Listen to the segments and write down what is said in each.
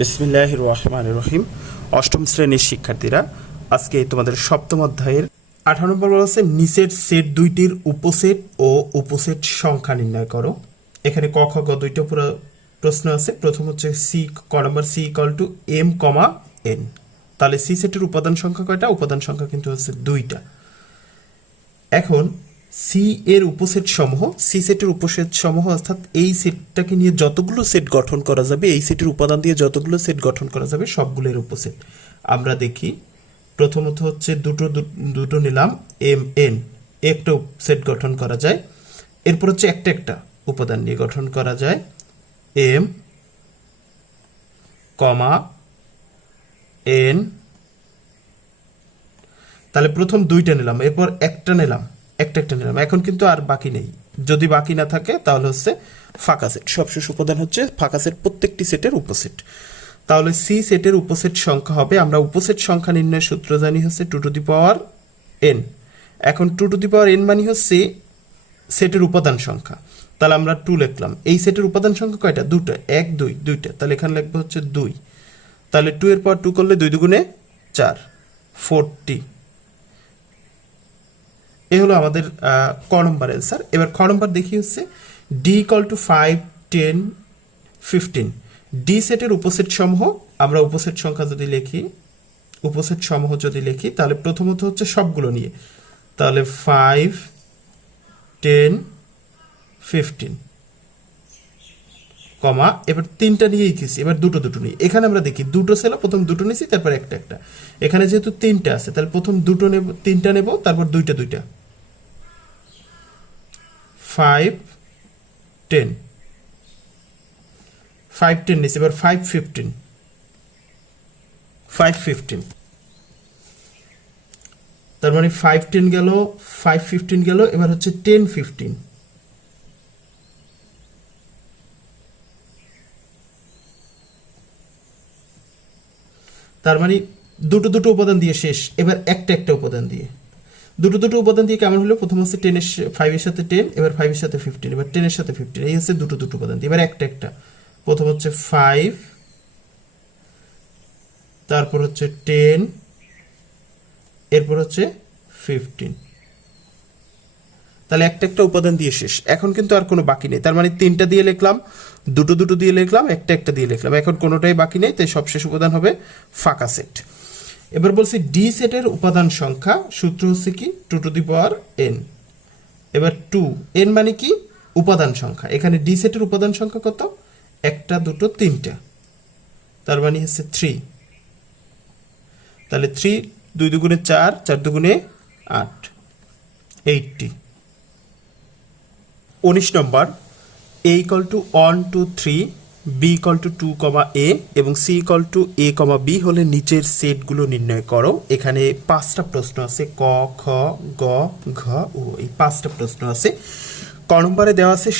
বিসমিল্লাহ রহমান রহিম অষ্টম শ্রেণির শিক্ষার্থীরা, আজকে তোমাদের সপ্তম অধ্যায়ের আঠারো নম্বর আছে নিচের সেট দুইটির উপসেট ও উপসেট সংখ্যা নির্ণয় করো। এখানে ক, খ, গ দুইটা পুরো প্রশ্ন আছে। প্রথম হচ্ছে সি, ক নম্বর C equal to M comma N তাহলে সি সেটের উপাদান সংখ্যা কয়টা? উপাদান সংখ্যা কিন্তু হচ্ছে দুইটা। এখন সি এর উপসেট সমূহ সি সেটের উপসেট সমূহ, অর্থাৎ এই সেটটাকে নিয়ে যতগুলো সেট গঠন করা যাবে, এই সেটের উপাদান দিয়ে যতগুলো সেট গঠন করা যাবে, সবগুলোর উপসেট। আমরা দেখি, প্রথমত হচ্ছে দুটো দুটো নিলাম এম এন একটা সেট গঠন করা যায়। এরপর হচ্ছে একটা একটা উপাদান নিয়ে গঠন করা যায়। এম কমা এন তাহলে প্রথম দুইটা নিলাম, এরপর একটা নিলাম। একটা একটা নিলাম এখন কিন্তু আর বাকি নেই। যদি বাকি না থাকে, তাহলে হচ্ছে ফাঁকা সেট সবশেষ উপাদান হচ্ছে ফাঁকা সেট প্রত্যেকটি সেটের উপসেট। তাহলে সি সেটের উপসেট সংখ্যা হবে, আমরা উপসেট সংখ্যা নির্ণয়ের সূত্র জানি হচ্ছে two to the power N এখন two to the power N মানে হচ্ছে সেটের উপাদান সংখ্যা। তাহলে আমরা টু লিখলাম। এই সেটের উপাদান সংখ্যা কয়টা? দুটো। এক, দুই, দুইটা। তাহলে এখানে লিখব হচ্ছে দুই। তাহলে টু এর পর টু করলে দুই দুগুণে চার। ফোরটি এ হলো আমাদের ক নম্বর অ্যান্সার এবার খ নম্বর দেখি হচ্ছে D equal to five ten fifteen D সেটের উপসেট সমূহ, আমরা উপসেট সংখ্যা যদি লিখি, উপসেট সমূহ যদি লিখি, তাহলে প্রথমত হচ্ছে সবগুলো নিয়ে। তাহলে ফাইভ টেন ফিফটিন কমা, এবার তিনটা নিয়েই গেছি এবার দুটো দুটো নিই। এখানে আমরা দেখি দুটো ছিল, প্রথম দুটো নিয়েছি তারপর একটা একটা। এখানে যেহেতু তিনটা আছে, তাহলে প্রথম দুটো নেব, তিনটা নেব, তারপর দুইটা দুইটা। ফাইভ টেন ফাইভ টেন নিয়েছি এবার ফাইভ ফিফটিন ফাইভ ফিফটিন তার মানে ফাইভ টেন গেল ফাইভ ফিফটিন গেল, এবার হচ্ছে টেন ফিফটিন তার মানে দুটো দুটো উপাদান দিয়ে শেষ, এবার একটা একটা উপাদান দিয়ে। দুটো দুটো উপাদান দিয়ে কেমন হলো? প্রথম হচ্ছে টেনের ফাইভের সাথে টেন এবার ফাইভের সাথে ফিফটিন এবার টেনের সাথে ফিফটিন এই হচ্ছে দুটো দুটো উপাদান দিয়ে। এবার একটা একটা। প্রথম হচ্ছে ফাইভ তারপর হচ্ছে টেন এরপর হচ্ছে ফিফটিন তাহলে একটা একটা উপাদান দিয়ে শেষ। এখন কিন্তু আর কোনো বাকি নেই। তার মানে তিনটা দিয়ে লিখলাম, দুটো দুটো দিয়ে লিখলাম, একটা একটা দিয়ে লিখলাম। এখন কোনোটাই বাকি নেই, তাই সবশেষ উপাদান হবে ফাঁকা সেট। এবার বলছি ডি সেটের উপাদান সংখ্যা, সূত্র হচ্ছে কি? Two to the power N এবার টু এন মানে কি? উপাদান সংখ্যা। এখানে ডি সেটের উপাদান সংখ্যা কত? একটা, দুটো, তিনটা। তার মানে হচ্ছে থ্রি তাহলে থ্রি দুই দুগুণে চার চার দুগুণে আট। এইটটি উনিশ নম্বর A equal to one two three B equal to two comma A এবং C equal to A comma B হলে নিচের সেটগুলো নির্ণয় করো। এখানে পাঁচটা প্রশ্ন আছে, ক, খ, গ, ঘ ও এই পাঁচটা প্রশ্ন আছে। ক নম্বরে দেওয়া আছে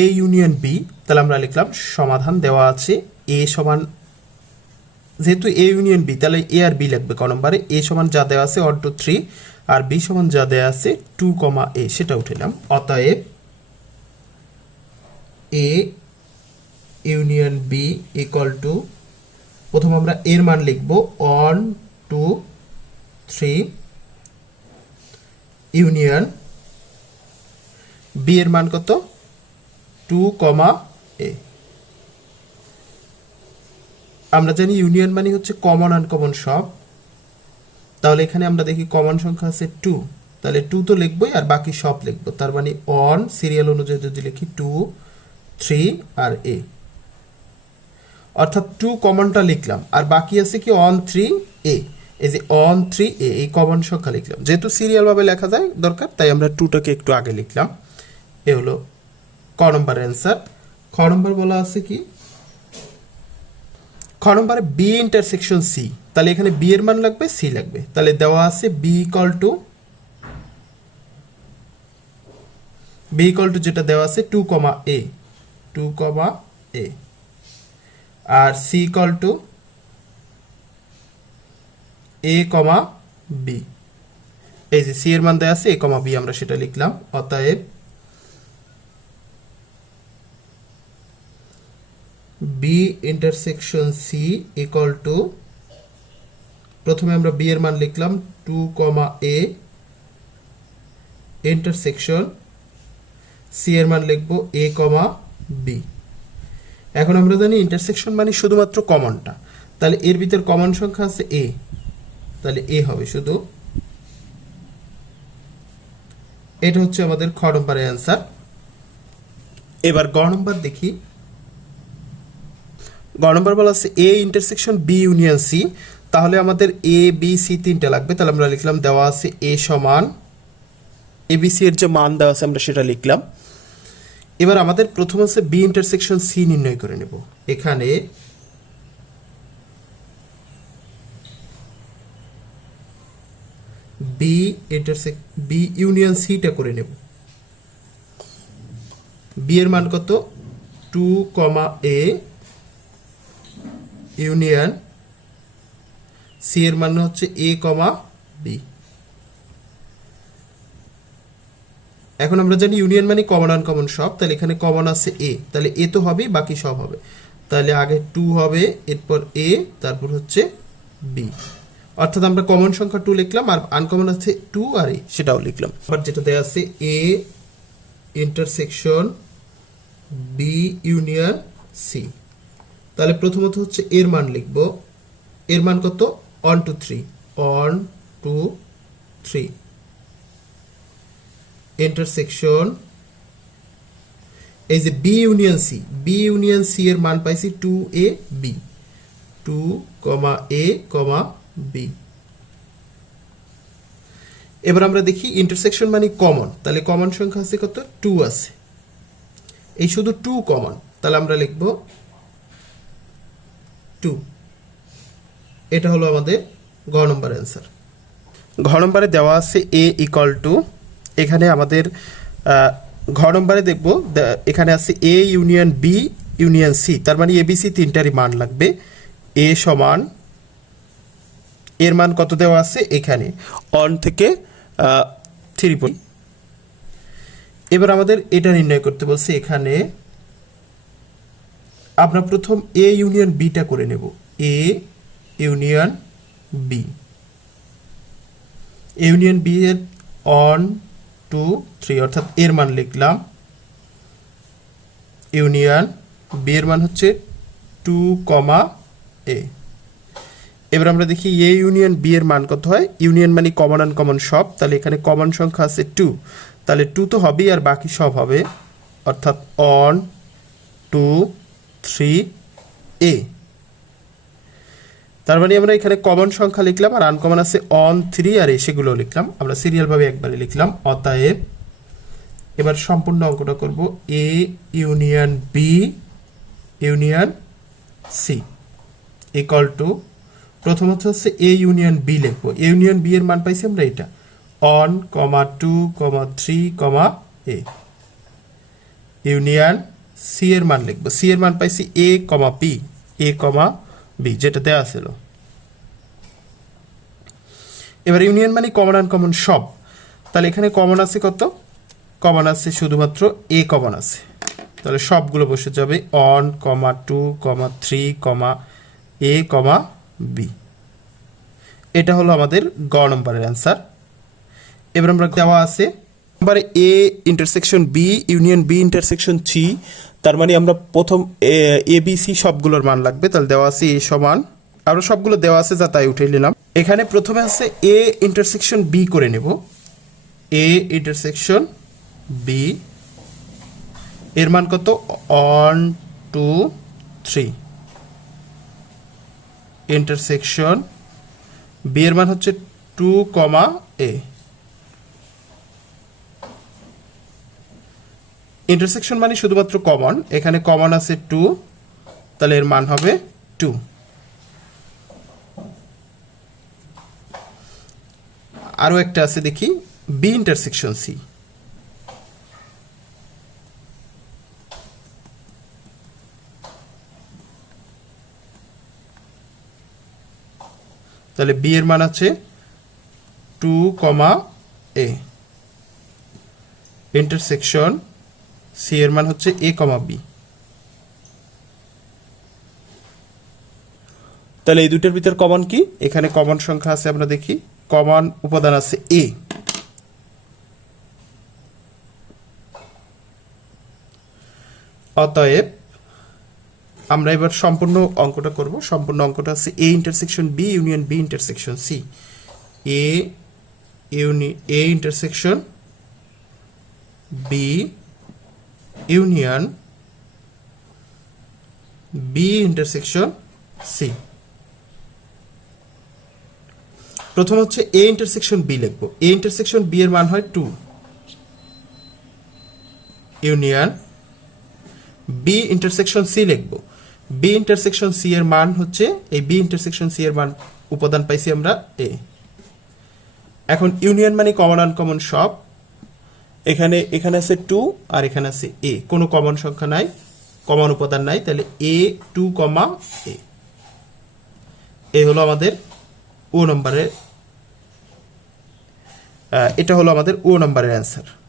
এ ইউনিয়ন বি তাহলে আমরা লিখলাম সমাধান দেওয়া আছে এ সমান, যেহেতু এ ইউনিয়ন বি তাহলে এ আর বি লাগবে ক নম্বরে। এ সমান যা দেওয়া আছে ওয়ান টু থ্রি আর বি সমান যা দেওয়া আছে টু কমা এ সেটা উঠেলাম অতএব A union B equal to প্রথম আমরা এর মান লিখব one two three union B এর মান কত? টু কমা এ আমরা জানি ইউনিয়ন মানে হচ্ছে কমন আনকমন সব। তাহলে এখানে আমরা দেখি কমন সংখ্যা আছে টু তাহলে টু তো লিখবোই আর বাকি সব লিখব। তার মানে অন সিরিয়াল অনুযায়ী যদি লিখি টু থ্রি আর এ অর্থাৎ টু কমনটা লিখলাম। আর বাকি আছে কি অন থ্রি এ এই যে অন থ্রি এ এই কমন সংখ্যা লিখলাম। যেহেতু সিরিয়ালভাবে লেখা যায়, দরকার, তাই আমরা টুটাকে একটু আগে লিখলাম। এ হলো ক নম্বর অ্যান্সার খ নম্বর বলা আছে কি? খ নম্বরে বি ইন্টারসেকশন সি তাহলে এখানে বি এর মান লাগবে সি লাগবে। তাহলে দেওয়া আছে B equal to B equal to যেটা দেওয়া আছে two comma A two comma A R C equal to A comma B এই যে সি এর মান দেওয়া আছে এ কমা বি আমরা সেটা লিখলাম। অতএব B intersection C equal to প্রথমে আমরা বি এর মান লিখলাম two comma A intersection C এর মান লিখব এ কমা বি এখন আমরা জানি ইন্টারসেকশন মানে শুধুমাত্র কমনটা তাহলে এর ভিতর কমন সংখ্যা আছে এ তাহলে এ হবে শুধু এটা হচ্ছে আমাদের খ নম্বরের অ্যান্সার এবার গ নম্বর দেখি। গ নম্বর বলা আছে A intersection B union C তাহলে আমাদের এ বি সি তিনটা লাগবে। তাহলে আমরা লিখলাম দেওয়া আছে এ সমান এবিসি এর যে মান দেওয়া আছে আমরা সেটা লিখলাম। এবার আমাদের প্রথম আছে বি ইন্টারসেকশন সি নির্ণয় করে নেব। এখানে বি ইন্টারসেক বি ইউনিয়ন সিটা করে নেব। বি এর মান কত? Two comma A union C এর মান হচ্ছে এ কমা বি এখন আমরা জানি ইউনিয়ন মানে কমন আনকমন সব, তাহলে এখানে কমন আছে এ তাহলে এ তো হবে বাকি সব হবে। তাহলে আগে টু হবে, এরপর এ তারপর হচ্ছে বি অর্থাৎ আমরা কমন সংখ্যা টু লিখলাম, আর আনকমন আছে টু আর এ সেটাও লিখলাম। আবার যেটা দেওয়া আছে A intersection B union C তাহলে প্রথমত হচ্ছে এর মান লিখব। এর মান কত? One two three one two three intersection এই যে B union C B union C এর মান পাইছি two A B two comma A comma B এবার আমরা দেখি ইন্টারসেকশন মানে কমন তাহলে কমন সংখ্যা আছে কত? টু আছে। এই শুধু টু কমন তাহলে আমরা লিখব টু এটা হলো আমাদের গ নম্বর অ্যান্সার ঘ নম্বরে দেওয়া আছে এ ইকাল টু এখানে আমাদের ঘ নম্বরে দেখব এখানে আছে A union B union C তার মানে এবিসি তিনটারই মান লাগবে। এ সমান, এর মান কত দেওয়া আছে? এখানে। অন থেকে থ্রি এবার আমাদের এটা নির্ণয় করতে বলছে এখানে, আমরা প্রথম এ ইউনিয়ন বিটা করে নেব। A union B union B এর অন টু থ্রি অর্থাৎ এর মান লিখলাম। ইউনিয়ন বি এর মান হচ্ছে টু কমা এ এবার আমরা দেখি এ ইউনিয়ন বি এর মান কত হয়? ইউনিয়ন মানে কমন আন কমন সব। তাহলে এখানে কমন সংখ্যা আছে টু তাহলে টু তো হবেই আর বাকি সব হবে। অর্থাৎ অন টু থ্রি এ তার মানে আমরা এখানে কমন সংখ্যা লিখলাম আর আনকমন আছে অন থ্রি আর সেগুলো লিখলাম। আমরা সিরিয়ালভাবে একবারে লিখলাম, অতএব এবার সম্পূর্ণ অঙ্কটা করব A union B union C equal two প্রথমত হচ্ছে এ ইউনিয়ন বি লিখব। এ ইউনিয়ন বি এর মান পাইছি আমরা এটা। One comma two comma three comma A union C এর মান লিখব। সি এর মান পাইছি এ কমা পি এ কমা বি, যেটা দেওয়া ছিল। এবার ইউনিয়ন মানে কমন অ্যান্ড কমন সব। তাহলে এখানে কমন আছে কত? কমন আছে শুধুমাত্র এ কমন আছে। তাহলে সবগুলো বসে যাবে one comma two comma three comma A comma B এটা হলো আমাদের গ নম্বরের অ্যান্সার এবার আমরা দেওয়া আছে নম্বরে A intersection B union B intersection C তার মানে আমরা প্রথম এ বি সি সবগুলোর মান লাগবে, তাহলে দেওয়া আছে এ সমান। আরও সবগুলো দেওয়া আছে, যা তাই উঠে নিলাম। এখানে প্রথমে আছে এ ইন্টারসেকশন বি করে নেব। এ ইন্টারসেকশন বি এর মান কত? One two three intersection B এর মান হচ্ছে টু কমা এ ইন্টারসেকশন মানে শুধুমাত্র কমন এখানে কমন আছে টু তাহলে এর মান হবে টু আরও একটা আছে দেখি বি ইন্টারসেকশন সি তাহলে বি এর মান আছে two comma A intersection C এর মান হচ্ছে এ কমা বি তাহলে এই দুটোর ভিতর কমন কি? এখানে কমন সংখ্যা আছে আমরা দেখি। কমন উপাদান আছে এ অতএব আমরা এবার সম্পূর্ণ অঙ্কটা করব। সম্পূর্ণ অঙ্কটা আছে A intersection B union B intersection C A uni A intersection B union B intersection C প্রথম হচ্ছে এ ইন্টারসেকশন বি লিখব। এ ইন্টারসেকশন বি এর মান হয় two union B intersection C লিখব। বি ইন্টারসেকশন সি এর মান হচ্ছে, এই বি ইন্টারসেকশন সি এর মান উপাদান পাইছি আমরা এ এখন ইউনিয়ন মানে কমন আনকমন সব। এখানে এখানে আছে টু আর এখানে আছে এ কোনো কমন সংখ্যা নাই কমন উপাদান নাই, তাহলে এ টু কমা এ এ হলো আমাদের ও নম্বরের এটা হলো আমাদের ও নম্বরের অ্যান্সার